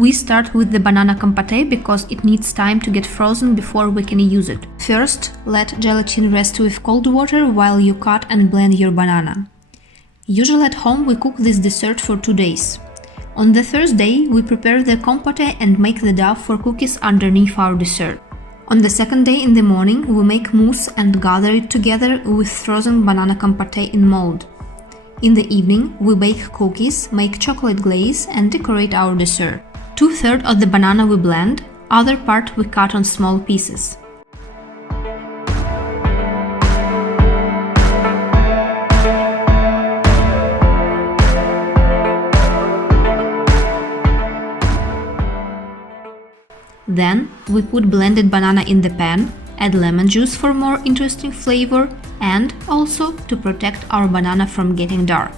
We start with the banana compote because it needs time to get frozen before we can use it. First, let gelatin rest with cold water while you cut and blend your banana. Usually at home we cook this dessert for 2 days. On the third day, we prepare the compote and make the dough for cookies underneath our dessert. On the second day in the morning, we make mousse and gather it together with frozen banana compote in mould. In the evening, we bake cookies, make chocolate glaze and decorate our dessert. 2/3 of the banana we blend, other part we cut on small pieces. Then, we put blended banana in the pan, add lemon juice for more interesting flavor and also to protect our banana from getting dark.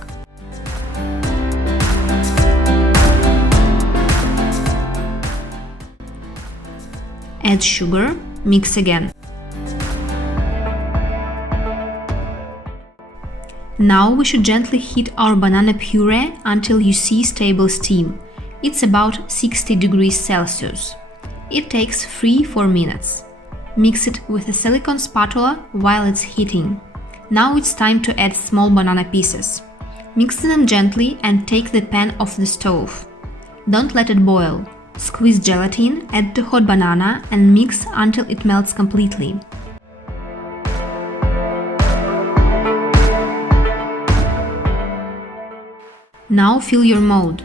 Add sugar, mix again. Now we should gently heat our banana puree until you see stable steam. It's about 60 degrees Celsius. It takes 3–4 minutes. Mix it with a silicone spatula while it's heating. Now it's time to add small banana pieces. Mix them gently and take the pan off the stove. Don't let it boil. Squeeze gelatin, add the hot banana and mix until it melts completely. Now fill your mold.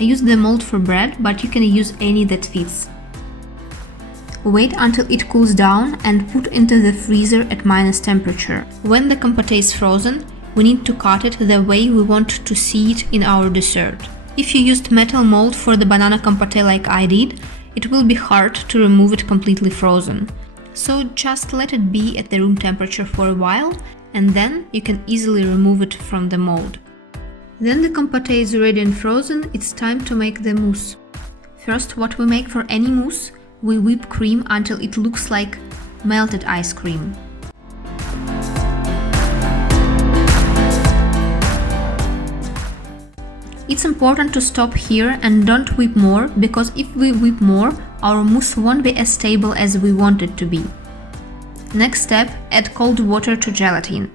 I use the mold for bread, but you can use any that fits. Wait until it cools down and put into the freezer at minus temperature. When the compote is frozen, we need to cut it the way we want to see it in our dessert. If you used metal mold for the banana compote like I did, it will be hard to remove it completely frozen. So just let it be at the room temperature for a while and then you can easily remove it from the mold. Then the compote is ready and frozen, it's time to make the mousse. First, what we make for any mousse, we whip cream until it looks like melted ice cream. It's important to stop here and don't whip more, because if we whip more, our mousse won't be as stable as we want it to be. Next step, add cold water to gelatin.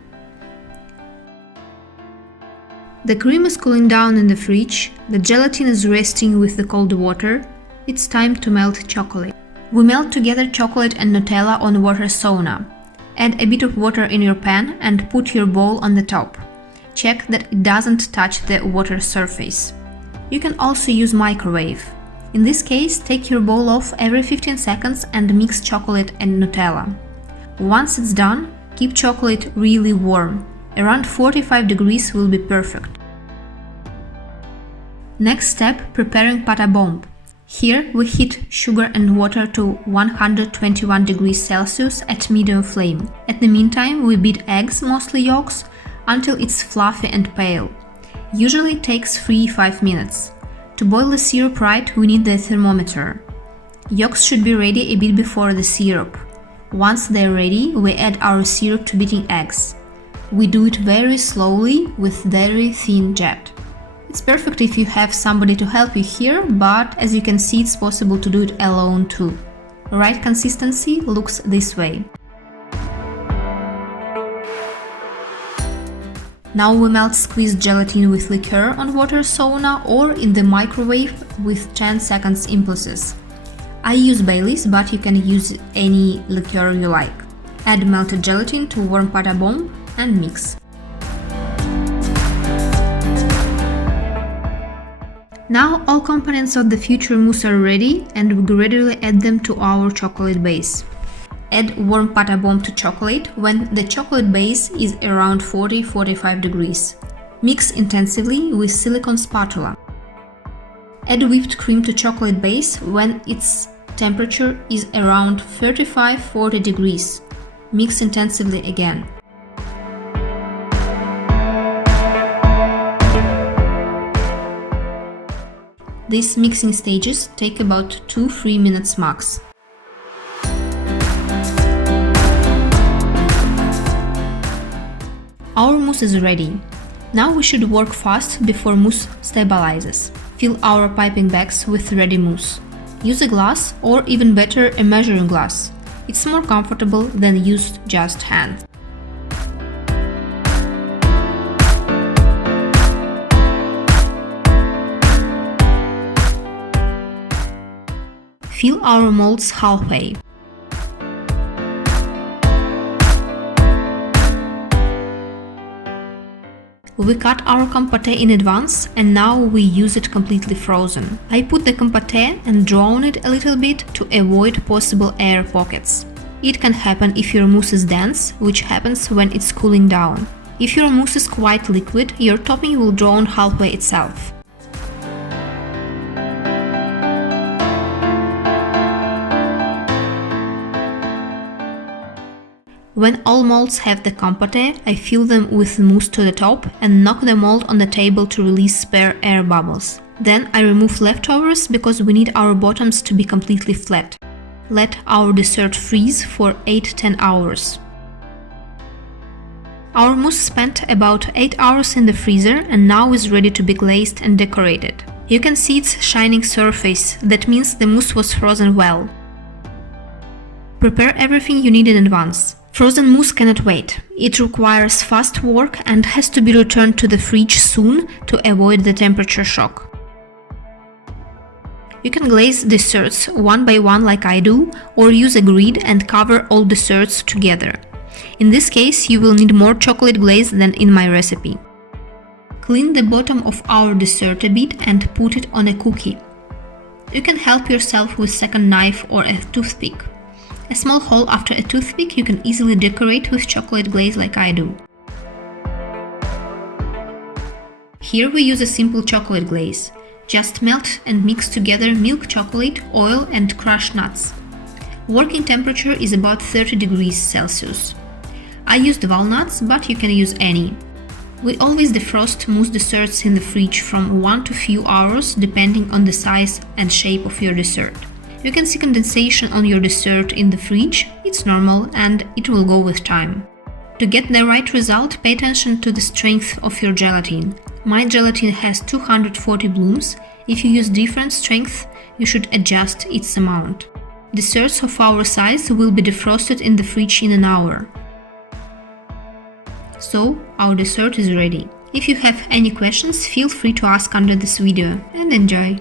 The cream is cooling down in the fridge, the gelatin is resting with the cold water. It's time to melt chocolate. We melt together chocolate and Nutella on water sauna. Add a bit of water in your pan and put your bowl on the top. Check that it doesn't touch the water surface. You can also use microwave. In this case, take your bowl off every 15 seconds and mix chocolate and Nutella. Once it's done, keep chocolate really warm. Around 45 degrees will be perfect. Next step, preparing pata bomb. Here we heat sugar and water to 121 degrees Celsius at medium flame. At the meantime, we beat eggs, mostly yolks, until it's fluffy and pale. Usually it takes 3–5 minutes. To boil the syrup right, we need the thermometer. Yolks should be ready a bit before the syrup. Once they're ready, we add our syrup to beating eggs. We do it very slowly with very thin jet. It's perfect if you have somebody to help you here, but as you can see, it's possible to do it alone too. Right consistency looks this way. Now we melt squeezed gelatin with liqueur on water sauna or in the microwave with 10 seconds impulses. I use Bailey's, but you can use any liqueur you like. Add melted gelatin to warm pata bomb and mix. Now all components of the future mousse are ready and we gradually add them to our chocolate base. Add warm pata bomb to chocolate when the chocolate base is around 40–45 degrees. Mix intensively with silicone spatula. Add whipped cream to chocolate base when its temperature is around 35–40 degrees. Mix intensively again. These mixing stages take about 2–3 minutes max. Our mousse is ready. Now we should work fast before mousse stabilizes. Fill our piping bags with ready mousse. Use a glass or even better a measuring glass. It's more comfortable than use just hand. Fill our molds halfway. We cut our compote in advance and now we use it completely frozen. I put the compote and drawn it a little bit to avoid possible air pockets. It can happen if your mousse is dense, which happens when it's cooling down. If your mousse is quite liquid, your topping will draw halfway itself. When all molds have the compote, I fill them with mousse to the top and knock the mold on the table to release spare air bubbles. Then I remove leftovers because we need our bottoms to be completely flat. Let our dessert freeze for 8–10 hours. Our mousse spent about 8 hours in the freezer and now is ready to be glazed and decorated. You can see its shining surface, that means the mousse was frozen well. Prepare everything you need in advance. Frozen mousse cannot wait. It requires fast work and has to be returned to the fridge soon to avoid the temperature shock. You can glaze desserts one by one like I do, or use a grid and cover all desserts together. In this case, you will need more chocolate glaze than in my recipe. Clean the bottom of our dessert a bit and put it on a cookie. You can help yourself with a second knife or a toothpick. A small hole after a toothpick you can easily decorate with chocolate glaze like I do. Here we use a simple chocolate glaze. Just melt and mix together milk chocolate, oil and crushed nuts. Working temperature is about 30 degrees Celsius. I used walnuts, but you can use any. We always defrost mousse desserts in the fridge from 1 to few hours depending on the size and shape of your dessert. You can see condensation on your dessert in the fridge, it's normal and it will go with time. To get the right result, pay attention to the strength of your gelatin. My gelatin has 240 blooms. If you use different strength, you should adjust its amount. Desserts of our size will be defrosted in the fridge in an hour. So, our dessert is ready. If you have any questions, feel free to ask under this video and enjoy!